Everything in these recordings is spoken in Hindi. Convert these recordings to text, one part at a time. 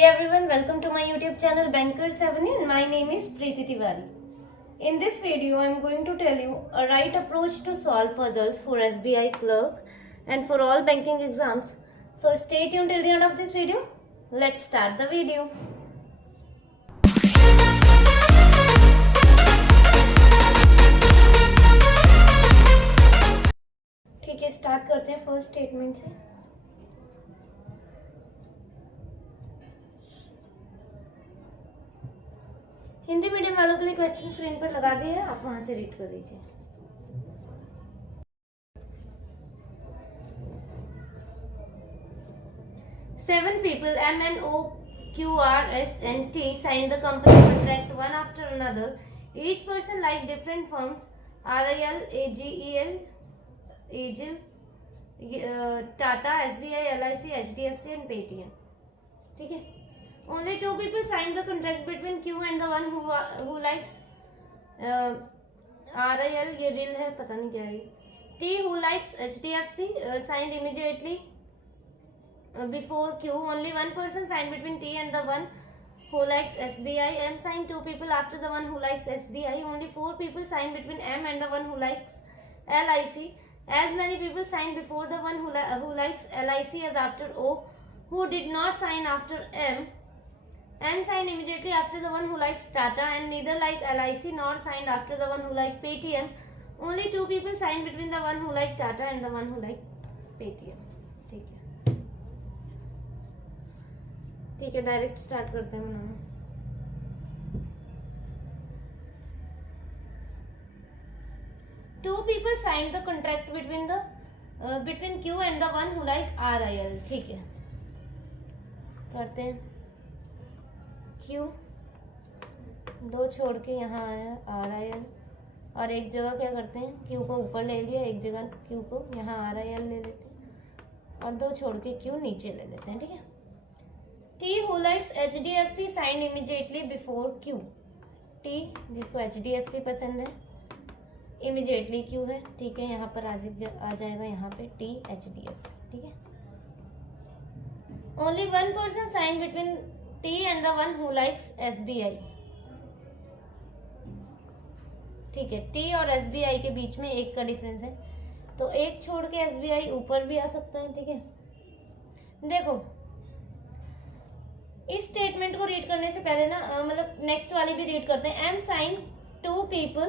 Hey everyone, welcome to my YouTube channel Bankers Avenue and my name is Preeti Tiwari. In this video, I am going to tell you a right approach to solve puzzles for SBI clerk and for all banking exams. So stay tuned till the end of this video. Let's start the video. ठीक है, स्टार्ट करते हैं फर्स्ट स्टेटमेंट से। हिंदी मीडियम वालों के लिए क्वेश्चन स्क्रीन पर लगा दिए है, आप वहां से रीड कर लीजिए। Seven people M, N, O, Q, R, S, and T signed the company contract one after another. Each person like different firms: RIL, AGEL, Tata, SBI, LIC, HDFC, and Paytm. ठीक है। Only two people signed the contract between Q and the one who likes RIL, ये रिल है, पता नहीं क्या है। T who likes HDFC signed immediately before Q. Only one person signed between T and the one who likes SBI. M signed two people after the one who likes SBI. Only four people signed between M and the one who likes LIC. As many people signed before the one who likes LIC as after O, who did not sign after M. N signed immediately after the one who likes Tata and neither like LIC nor signed after the one who liked Paytm. Only two people signed between the one who liked Tata and the one who liked Paytm. ठीक है, डायरेक्ट स्टार्ट करते हैं बनाना। Two people signed the contract between Q and the one who like RIL. ठीक है, करते हैं। Q दो छोड़ के यहाँ आया RIL और एक जगह क्या करते हैं, Q को ऊपर ले लिया, एक जगह Q को यहाँ RIL ले लेते हैं और दो छोड़ के Q नीचे ले लेते हैं। ठीक है। T who likes HDFC signed immediately before Q. T जिसको HDFC पसंद है, immediately Q है। ठीक है, यहाँ पर आ जाएगा यहाँ पे T HDFC। ठीक है। Only one person signed between T and the one who likes SBI. ठीक है, T और SBI के बीच में एक का डिफरेंस है, तो एक छोड़ के SBI ऊपर भी आ सकता है। ठीक है, देखो इस स्टेटमेंट को रीड करने से पहले ना मतलब नेक्स्ट वाली भी रीड करते हैं। M signed two people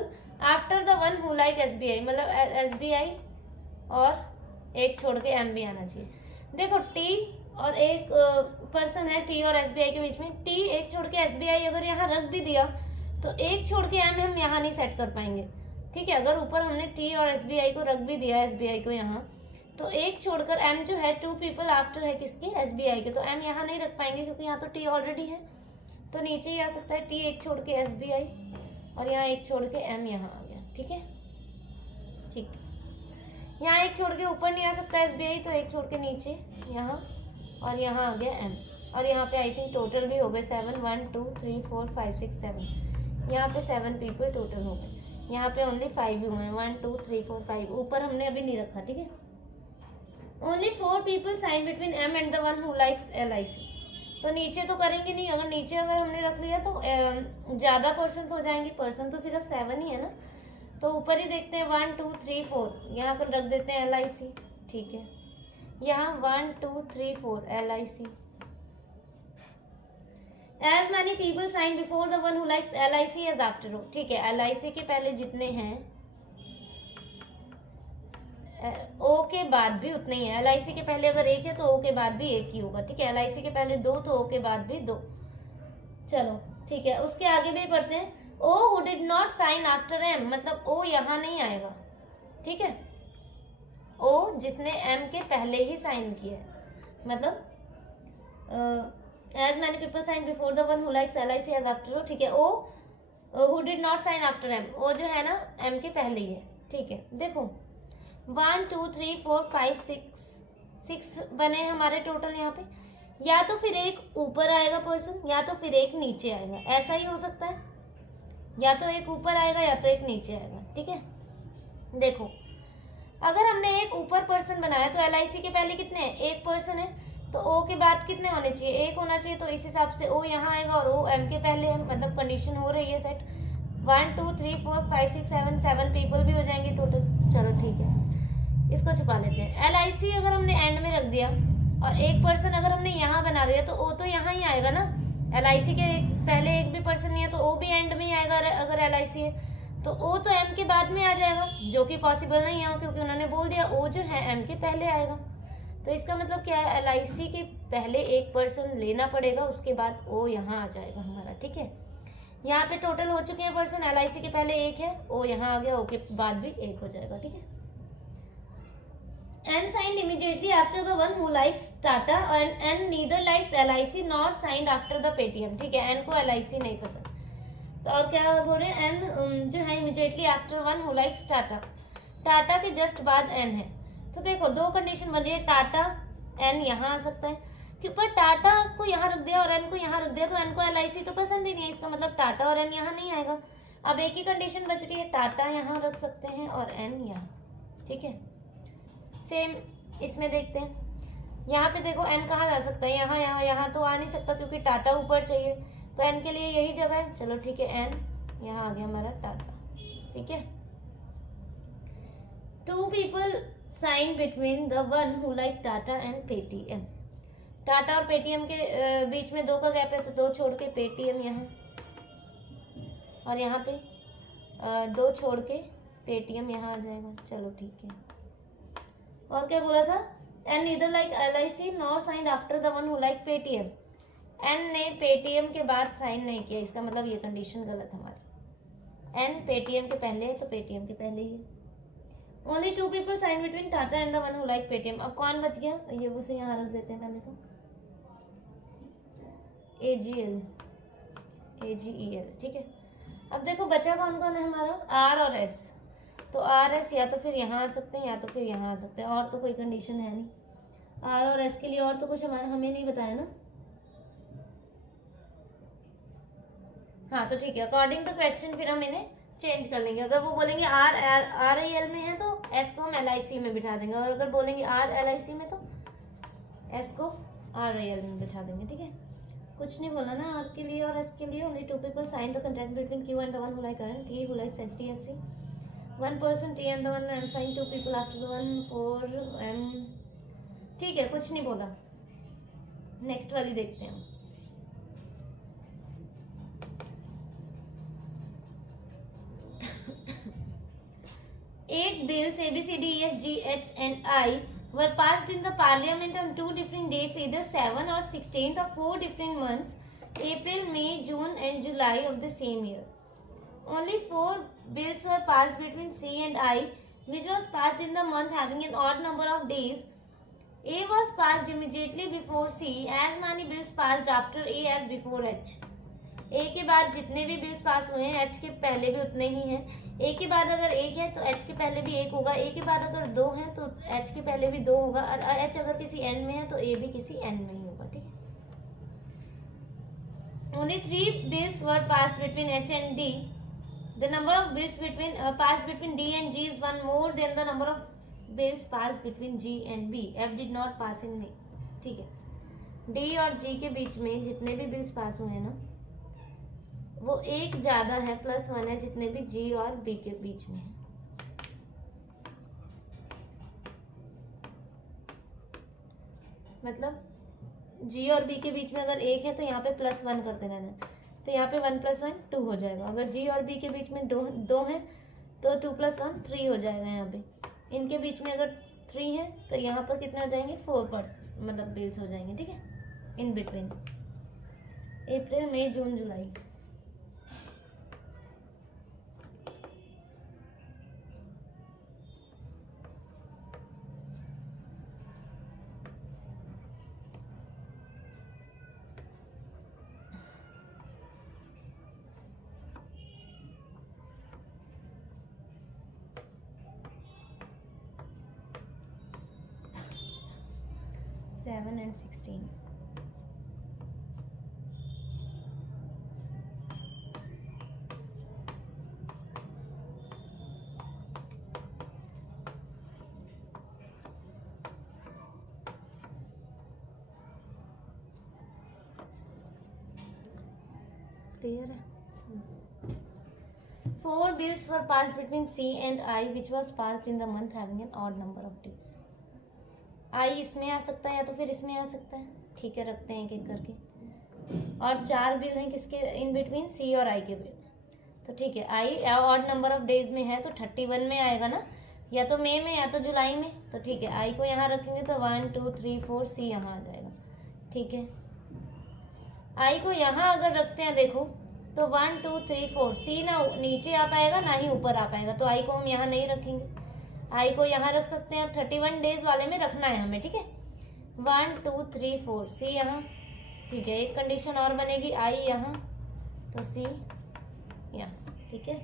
after the one who like SBI, मतलब SBI और एक छोड़ के M भी आना चाहिए। देखो T और एक पर्सन है T और SBI के बीच में, T एक छोड़ के SBI अगर यहाँ रख भी दिया तो एक छोड़ के M हम यहाँ नहीं सेट कर पाएंगे। ठीक है, अगर ऊपर हमने T और SBI को रख भी दिया SBI को यहाँ, तो एक छोड़कर M जो है टू पीपल आफ्टर है किसकी, SBI के, तो M यहाँ नहीं रख पाएंगे क्योंकि यहाँ तो T ऑलरेडी है, तो नीचे ही आ सकता है T एक छोड़ के SBI और यहाँ एक छोड़ के M यहाँ आ गया। ठीक है, ठीक है, यहाँ एक छोड़ के ऊपर नहीं आ सकता SBI, तो एक छोड़ के नीचे यहाँ और यहाँ आ गया M और यहाँ पे आई थिंक टोटल भी हो गए 7, 1 2 3 4 5 6 7, यहाँ पे 7 पीपल टोटल हो गए। यहाँ पे ओनली 5 हुए हैं, 1 2 3 4 5, ऊपर हमने अभी नहीं रखा। ठीक है। Only 4 people signed between M and the one who likes LIC. तो नीचे तो करेंगे नहीं, अगर नीचे अगर हमने रख लिया तो ज़्यादा पर्सन हो जाएंगे, पर्सन तो सिर्फ 7 ही है ना, तो ऊपर ही देखते हैं 1 2 3 4, यहाँ पर रख देते हैं LIC। ठीक है, यहाँ 1 2 3 4 LIC। As many people signed before the one who likes LIC as after O. ठीक है, LIC के पहले जितने हैं O के बाद भी उतने ही है। LIC के पहले अगर एक है तो O के बाद भी एक ही होगा। ठीक है, LIC के पहले 2 तो O के बाद भी 2। चलो ठीक है, उसके आगे भी पढ़ते हैं। O who did not sign after M, मतलब O यहाँ नहीं आएगा। ठीक है, O जिसने M के पहले ही साइन किया है, मतलब as many people signed before the one who likes LIC as after O। ठीक है, O who did not sign after M, O जो है ना M के पहले ही है। ठीक है, देखो 1 2 3 4 5 6 बने हमारे टोटल यहाँ पे, या तो फिर एक ऊपर आएगा पर्सन या तो फिर एक नीचे आएगा, ऐसा ही हो सकता है, या तो एक ऊपर आएगा या तो एक नीचे आएगा। ठीक है, देखो अगर हमने एक ऊपर पर्सन बनाया तो LIC के पहले कितने हैं, एक पर्सन है, तो ओ के बाद कितने होने चाहिए, एक होना चाहिए, तो इस हिसाब से ओ यहाँ आएगा और ओ एम के पहले है, मतलब कंडीशन हो रही है सेट। 1 2 3 4 5 6 7 7 पीपल भी हो जाएंगे टोटल। चलो ठीक है, इसको छुपा लेते हैं। LIC अगर हमने एंड में रख दिया और एक पर्सन अगर हमने यहाँ बना दिया तो ओ तो यहाँ ही आएगा ना। LIC के पहले एक भी पर्सन नहीं है तो ओ भी एंड में ही आएगा अगर LIC है, तो ओ तो एम के बाद में आ जाएगा, जो कि पॉसिबल नहीं है क्योंकि उन्होंने बोल दिया ओ जो है एम के पहले आएगा। तो इसका मतलब क्या है, LIC के पहले एक पर्सन लेना पड़ेगा, उसके बाद ओ यहाँ आ जाएगा हमारा। ठीक है, यहाँ पे टोटल हो चुके हैं पर्सन, LIC के पहले एक है, ओ यहाँ आ गया, ओ के बाद भी एक हो जाएगा। ठीक है, N signed immediately after the one who likes Tata and N neither likes LIC nor signed after the Paytm। ठीक है, N को LIC नहीं पसंद, तो और क्या बोल रहे हैं, N जो है immediately after one who likes Tata, Tata के जस्ट बाद N है। तो देखो दो कंडीशन बन रही है, टाटा N यहाँ आ सकता है, क्योंकि टाटा को यहाँ रख दिया और N को यहाँ रख दिया तो N को LIC तो पसंद ही नहीं है, इसका मतलब टाटा और N यहाँ नहीं आएगा। अब एक ही कंडीशन बच रही है, टाटा यहाँ रख सकते हैं और N यहाँ। ठीक है, सेम इसमें देखते हैं, यहाँ पे देखो N कहाँ जा सकता है, यहाँ यहाँ यहाँ तो आ नहीं सकता क्योंकि टाटा ऊपर चाहिए, तो N के लिए यही जगह है। चलो ठीक है, N यहाँ आ गया हमारा टाटा। ठीक है, 2 people signed between the one who like Tata and Paytm। Tata और पेटीएम के बीच में 2 का गैप है, तो 2 छोड़ के पेटीएम यहाँ, और यहाँ पे 2 छोड़ के पेटीएम यहाँ आ जाएगा। चलो ठीक है, और क्या बोला था, N neither like LIC nor signed after the one who like Paytm। N ने पेटीएम के बाद साइन नहीं किया, इसका मतलब ये कंडीशन गलत हमारी, N पेटीएम के पहले है तो पेटीएम के पहले ही है। Only 2 people signed between Tata and the one who like Paytm। अब कौन बच गया, ये उसे यहाँ रख देते हैं पहले तो, AGEL। ठीक है, अब देखो बचा कौन कौन है हमारा, R और S। तो RS या तो फिर यहाँ आ सकते हैं या तो फिर यहाँ आ सकते हैं, और तो कोई कंडीशन है नहीं। R और S के लिए और तो कुछ हमें नहीं बताया ना। हाँ तो ठीक है, अकॉर्डिंग टू क्वेश्चन फिर हम इन्हें चेंज कर लेंगे। अगर वो बोलेंगे RIL में है तो S को हम LIC में बिठा देंगे, और अगर बोलेंगे RLIC में तो S को RIL में बिठा देंगे। ठीक है, कुछ नहीं बोला ना R के लिए और S के लिए। Only 2 people signed the contract between Q and the one who like current, T who likes HDFC। 1 person T and the one M signed 2 people after the one for M। ठीक है, कुछ नहीं बोला। नेक्स्ट वाली देखते हैं। Eight bills ABCDEFGH and I were passed in the parliament on 2 different dates, either 7 or 16th of 4 different months, April, May, June and July of the same year। Only 4 bills were passed between C and I, which was passed in the month having an odd number of days। A was passed immediately before C, as many bills passed after A as before H। A के बाद जितने भी बिल्स पास हुए हैं H के पहले भी उतने ही हैं। A के बाद अगर 1 है तो H के पहले भी 1 होगा, A के बाद अगर 2 हैं तो H के पहले भी 2 होगा, और H अगर किसी एंड में है तो A भी किसी एंड में ही होगा। ठीक है, Only 3 bills were passed between H and D। The number of bills passed between D and G is 1 more than the number of bills passed between G and B। F did not pass in May। ठीक है, D और G के बीच में जितने भी बिल्स पास हुए हैं ना, वो 1 ज्यादा है, +1 है जितने भी G और B के बीच में है। मतलब G और B के बीच में अगर 1 है तो यहाँ पे +1 करते रहना है, तो यहाँ पे 1 + 1 2 हो जाएगा। अगर G और B के बीच में 2 है तो 2 + 1 3 हो जाएगा। यहाँ पे इनके बीच में अगर 3 है तो यहाँ पर कितना हो जाएंगे, 4 मतलब बिल्स हो जाएंगे। ठीक है, in between April, May, June, July. Seven and 16। Clear है। 4 bills were passed between C and I which was passed in the month having an odd number of days. I इसमें आ सकता है या तो फिर इसमें आ सकता है, ठीक है, रखते हैं एक एक करके। और 4 बिल हैं किसके इन बिटवीन, C और I के बिल। तो ठीक है, I odd number of days में है तो 31 में आएगा ना, या तो मई में या तो जुलाई में। तो ठीक है, I को यहाँ रखेंगे तो 1 2 3 4 C यहाँ आ जाएगा, ठीक है। I को यहाँ अगर रखते हैं देखो तो 1 2 3 4 C ना नीचे आ पाएगा ना ही ऊपर आ पाएगा, तो I को हम यहाँ नहीं रखेंगे। I को यहाँ रख सकते हैं, अब 31 डेज वाले में रखना है हमें, ठीक है। 1 2 3 4 C यहाँ, ठीक है। एक कंडीशन और बनेगी, I यहाँ तो C यहाँ, ठीक है।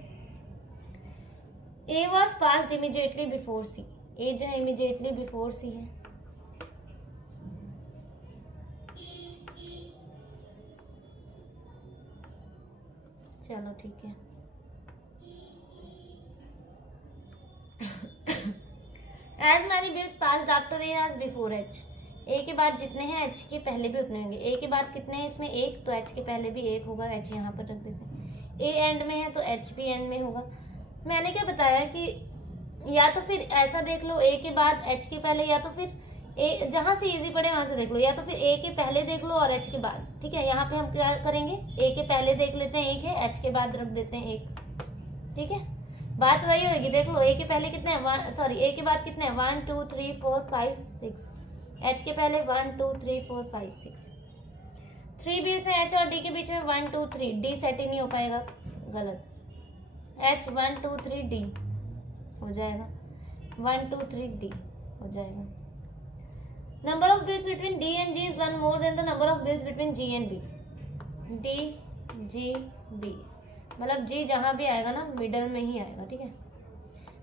A was passed immediately before C, A जो है immediately before C है। चलो ठीक है। As many bills passed after A as before H, A के बाद जितने हैं H के पहले भी उतने होंगे। A के बाद कितने हैं इसमें, एक, तो H के पहले भी एक होगा, H यहाँ पर रख देते हैं। A एंड में है तो H भी एंड में होगा। मैंने क्या बताया कि या तो फिर ऐसा देख लो, A के बाद H के पहले, या तो फिर A जहाँ से इजी पड़े वहां से देख लो, या तो फिर A के पहले देख लो और H के बाद, ठीक है। यहाँ पे हम क्या करेंगे, A के पहले देख लेते हैं एक है, H के बाद रख देते हैं एक, ठीक है। बात वही होगी, देख लो A के पहले कितने हैं, सॉरी A के बाद कितने हैं, 1 2 3 4 5 6, H के पहले 1 2 3 4 5 6, 3 बिल्स हैं H और D के बीच में, 1 2 3, D सेट ही नहीं हो पाएगा, गलत। H 1 2 3 D हो जाएगा, 1 2 3 D हो जाएगा। Number of bills between D and G is one more than the number of bills between G and B. D G B मतलब G जहाँ भी आएगा ना मिडल में ही आएगा, ठीक है।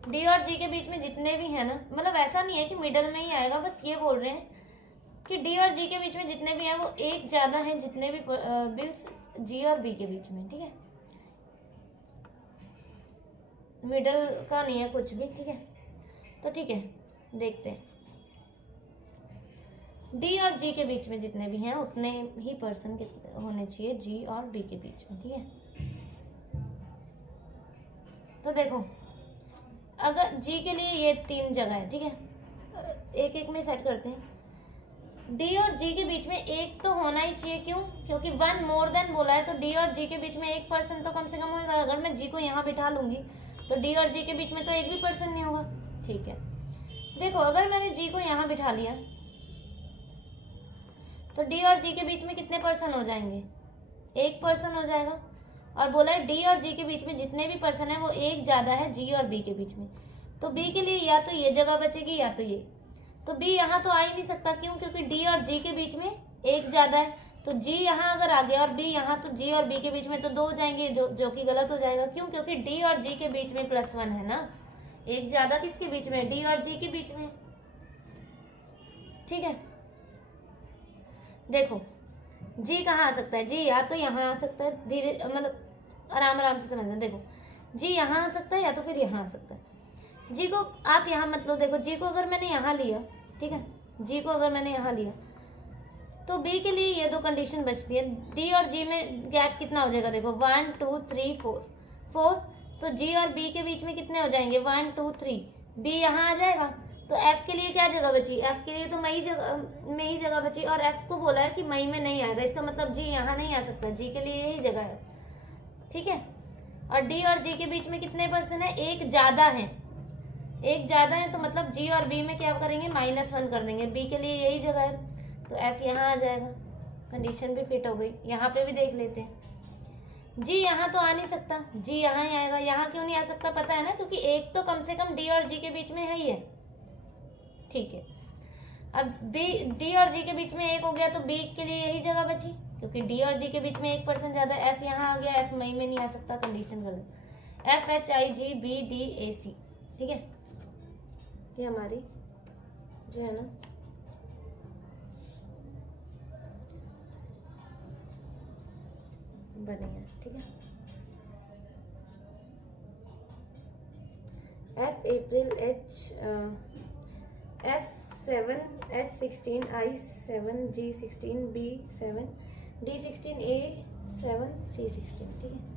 D और G के बीच में जितने भी हैं ना, मतलब ऐसा नहीं है कि मिडल में ही आएगा, बस ये बोल रहे हैं कि D और G के बीच में जितने भी हैं वो एक ज़्यादा हैं जितने भी बिल्स G और B के बीच में, ठीक है। मिडल का नहीं है कुछ भी, ठीक है। तो ठीक है, देखते हैं। D और G के बीच में जितने भी हैं उतने ही पर्सन होने चाहिए G और B के बीच में, ठीक है। तो देखो, अगर G के लिए ये 3 जगह है, ठीक है, एक एक में सेट करते हैं। D और G के बीच में एक तो होना ही चाहिए, क्यों, क्योंकि 1 मोर देन बोला है, तो D और G के बीच में एक पर्सन तो कम से कम होगा। अगर मैं G को यहाँ बिठा लूंगी तो D और G के बीच में तो एक भी पर्सन नहीं होगा, ठीक है। देखो, अगर मैंने G को यहाँ बिठा लिया तो D और G के बीच में कितने पर्सन हो जाएंगे, एक पर्सन हो जाएगा। और बोला है D और G के बीच में जितने भी पर्सन है वो एक ज़्यादा है G और B के बीच में, तो B के लिए या तो ये जगह बचेगी या तो ये, तो B यहाँ तो आ ही नहीं सकता, क्यों, क्योंकि D और G के बीच में एक ज़्यादा है, तो G यहाँ अगर आ गया और B यहाँ, तो G और B के बीच में तो 2 हो जाएंगे, जो कि गलत हो जाएगा, क्यों, क्योंकि D और G के बीच में +1 है ना, एक ज़्यादा किसके बीच में, D और G के बीच में, ठीक है। देखो G कहाँ आ सकता है, G या तो यहाँ आ सकता है, धीरे मतलब आराम आराम से समझना। देखो G यहाँ आ सकता है या तो फिर यहाँ आ सकता है। G को आप यहाँ मतलब देखो, G को अगर मैंने यहाँ लिया, ठीक है, G को अगर मैंने यहाँ लिया तो B के लिए ये 2 कंडीशन बचती है। D और G में गैप कितना हो जाएगा, देखो 1 2 3 4, तो G और B के बीच में कितने हो जाएंगे, 1 2 3, B यहाँ आ जाएगा। तो F के लिए क्या जगह बची, F के लिए तो मई में ही जगह बची, और F को बोला है कि मई में नहीं आएगा, इसका मतलब G यहाँ नहीं आ सकता, G के लिए यही जगह है, ठीक है। और D और G के बीच में कितने पर्सन है, एक ज़्यादा है, एक ज़्यादा है, तो मतलब G और B में क्या करेंगे, -1 कर देंगे, B के लिए यही जगह है, तो F यहाँ आ जाएगा। कंडीशन भी फिट हो गई। यहाँ पे भी देख लेते हैं, G यहाँ तो आ नहीं सकता, G यहाँ ही आएगा। यहाँ क्यों नहीं आ सकता पता है ना, क्योंकि एक तो कम से कम D और G के बीच में है ही है, ठीक है। अब D और G के बीच में एक हो गया तो B के लिए यही जगह बची, क्योंकि D और G के बीच में एक पर्सन ज़्यादा। F यहाँ आ गया, F मई में नहीं आ सकता, कंडीशन गलत। F H I G B D A C, ठीक है, ये हमारी जो है ना बनेगा, ठीक है। F April H F7 H16 I7 G16 B7 D16 A 7 C16, ठीक है।